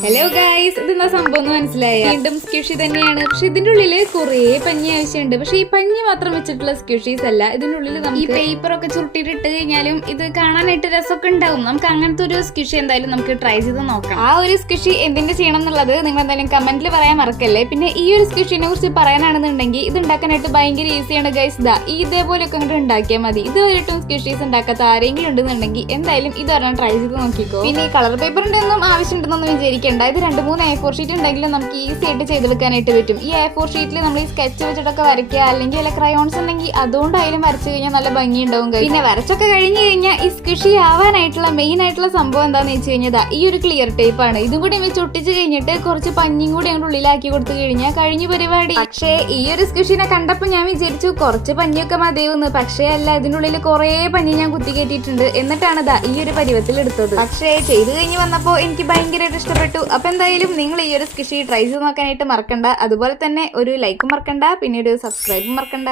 Hello guys, ഇതെന്താ സംഭവം എന്ന് മനസ്സിലായ? വീണ്ടും സ്ക്യൂഷി തന്നെയാണ്. പക്ഷെ ഇതിന്റെ ഉള്ളില് കുറേ പഞ്ഞി ആവശ്യമുണ്ട്. പക്ഷെ ഈ പഞ്ഞി മാത്രം വെച്ചിട്ടുള്ള സ്ക്യൂഷീസ് അല്ല. ഇതിന്റെ ഉള്ളിൽ നമുക്ക് ഈ പേപ്പർ ഒക്കെ ചുരുട്ടിട്ട് കഴിഞ്ഞാലും ഇത് കാണാനായിട്ട് രസമൊക്കെ ഉണ്ടാവും. നമുക്ക് അങ്ങനത്തെ ഒരു സ്ക്യൂഷി എന്തായാലും നമുക്ക് ട്രൈ ചെയ്ത് നോക്കാം. ആ ഒരു സ്ക്യൂഷി എന്തിന്റെ ചെയ്യണം എന്നുള്ളത് നിങ്ങൾ എന്തായാലും കമന്റിൽ പറയാൻ മറക്കല്ലേ. പിന്നെ ഈ ഒരു സ്ക്യൂഷിനെ കുറിച്ച് പറയാനാണെന്നുണ്ടെങ്കിൽ ഇത് ഉണ്ടാക്കാനായിട്ട് ഭയങ്കര ഈസിയാണ് ഗൈസ്. ഇതേപോലെയൊക്കെ അങ്ങോട്ട് ഉണ്ടാക്കിയാൽ മതി. ഇതുവരെയായിട്ടും സ്ക്യൂഷീസ് ഉണ്ടാക്കാത്ത ആരെങ്കിലും ഉണ്ടെന്നുണ്ടെങ്കിൽ എന്തായാലും ഇതൊരെണ്ണം ട്രൈ ചെയ്ത് നോക്കിക്കോ. പിന്നെ ഈ കളർ പേപ്പറിന്റെ ഒന്നും ആവശ്യമുണ്ടെന്നൊന്നും വിചാരിക്കണ്ട. ഇത് 2-3 A4 ഷീറ്റ് ഉണ്ടെങ്കിലും നമുക്ക് ഈസി ആയിട്ട് ചെയ്തെടുക്കാനായിട്ട് പറ്റും. ഈ A4 ഷീറ്റിൽ നമ്മൾ ഈ സ്കെച്ച് വെച്ചിട്ടൊക്കെ വരയ്ക്കുക, അല്ലെങ്കിൽ വല്ല ക്രയോൺസ് ഉണ്ടെങ്കിൽ അതുകൊണ്ടായാലും വരച്ചു കഴിഞ്ഞാൽ നല്ല ഭംഗി ഉണ്ടാവും. പിന്നെ വരച്ചൊക്കെ കഴിഞ്ഞ് കഴിഞ്ഞാൽ ഈ സ്ക്വിഷി ആവാനായിട്ടുള്ള മെയിൻ ആയിട്ടുള്ള സംഭവം എന്താണെന്ന് വെച്ച് കഴിഞ്ഞാൽ ഈ ഒരു ക്ലിയർ ടേപ്പ് ആണ്. ഇതും കൂടി വെച്ച് ഒട്ടിച്ച് കഴിഞ്ഞിട്ട് കുറച്ച് പഞ്ഞിയും കൂടി അങ്ങോട്ട് ഉള്ളിലാക്കി കൊടുത്തു കഴിഞ്ഞാൽ കഴിഞ്ഞ പരിപാടി. പക്ഷേ ഈ ഒരു സ്ക്വിഷിനെ കണ്ടപ്പോൾ ഞാൻ വിചാരിച്ചു കുറച്ച് പഞ്ഞിയൊക്കെ മതിയാവുന്നു. പക്ഷേ അല്ല, ഇതിനുള്ളിൽ കുറേ പഞ്ഞി ഞാൻ കുത്തി കയറ്റിയിട്ടുണ്ട്. എന്നിട്ടാണ് ഈ ഒരു പരുവത്തിൽ എടുത്തത്. പക്ഷേ ചെയ്ത് കഴിഞ്ഞ് വന്നപ്പോൾ എനിക്ക് ഭയങ്കരമായിട്ട് ഇഷ്ടപ്പെട്ടു. അപ്പൊ എന്തായാലും നിങ്ങൾ ഈ ഒരു സ്ക്വിഷി ട്രൈ ചെയ്ത് നോക്കാനായിട്ട് മറക്കണ്ട. അതുപോലെ തന്നെ ഒരു ലൈക്കും മറക്കണ്ട, പിന്നെ ഒരു സബ്സ്ക്രൈബും മറക്കണ്ട.